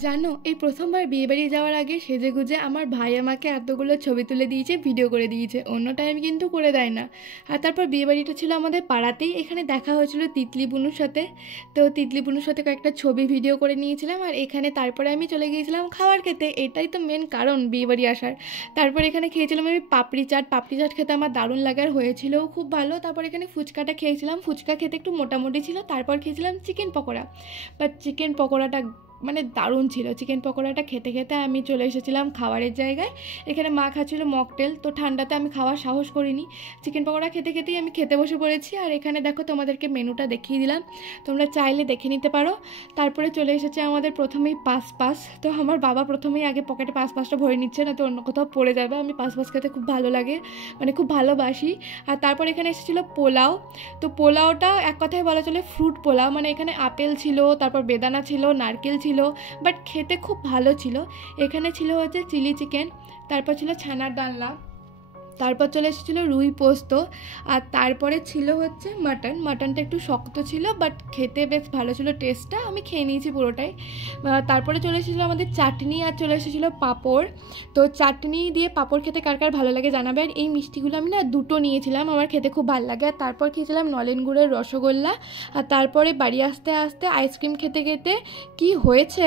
জানো, এই প্রথমবার বিয়েবাড়ি যাওয়ার আগে সেজেগুজে আমার ভাই আমাকে এতগুলো ছবি তুলে দিয়েছে, ভিডিও করে দিয়েছে। অন্য টাইম কিন্তু করে দেয় না। আর তারপর বিয়েবাড়িটা ছিল আমাদের পাড়াতেই, এখানে দেখা হয়েছিল তিতলি বুনুর সাথে। তো তিতলি বুনুর সাথে কয়েকটা ছবি ভিডিও করে নিয়েছিলাম। আর এখানে তারপরে আমি চলে গিয়েছিলাম খাবার খেতে, এটাই তো মেন কারণ বিয়েবাড়ি আসার। তারপর এখানে খেয়েছিলাম আমি পাপড়ি চাট। পাপড়ি চাট খেতে আমার দারুণ লাগার হয়েছিল, খুব ভালো। তারপর এখানে ফুচকাটা খেয়েছিলাম, ফুচকা খেতে একটু মোটামুটি ছিল। তারপর খেয়েছিলাম চিকেন পকোড়া। বাট চিকেন পকোড়াটা মানে দারুণ ছিল। চিকেন পকোড়াটা খেতে খেতে আমি চলে এসেছিলাম খাবারের জায়গায়। এখানে মা খাচ্ছিল মকটেল, তো ঠান্ডাতে আমি খাওয়ার সাহস করিনি। চিকেন পকোড়া খেতে খেতেই আমি খেতে বসে পড়েছি। আর এখানে দেখো তোমাদেরকে মেনুটা দেখিয়ে দিলাম, তোমরা চাইলে দেখে নিতে পারো। তারপরে চলে এসেছে আমাদের প্রথমেই পাস। তো আমার বাবা প্রথমেই আগে পকেটে পাসটা ভরে নিচ্ছে, না তো অন্য কোথাও পড়ে যাবে। আমি পাস খেতে খুব ভালো লাগে, মানে খুব ভালোবাসি। আর তারপর এখানে এসেছিলো পোলাও। তো পোলাওটা এক কথায় বলা চলে ফ্রুট পোলাও, মানে এখানে আপেল ছিল, তারপর বেদানা ছিল, নারকেল ছিল, বাট খেতে খুব ভালো ছিল। এখানে ছিল হচ্ছে চিলি চিকেন, তারপর ছিল ছানার ডালনা, তারপর চলে এসেছিলো রুই পোস্ত, আর তারপরে ছিল হচ্ছে মাটনটা একটু শক্ত ছিল, বাট খেতে বেশ ভালো ছিল টেস্টটা, আমি খেয়ে নিয়েছি পুরোটাই। তারপরে চলে এসেছিলো আমাদের চাটনি, আর চলে এসেছিলো পাঁপড়। তো চাটনি দিয়ে পাঁপড় খেতে কার কার ভালো লাগে জানাবে। আর এই মিষ্টিগুলো আমি না দুটো নিয়েছিলাম, আমার খেতে খুব ভালো লাগে। আর তারপর খেয়েছিলাম নলেন গুড়ের রসগোল্লা। আর তারপরে বাড়ি আসতে আসতে আইসক্রিম খেতে খেতে কি হয়েছে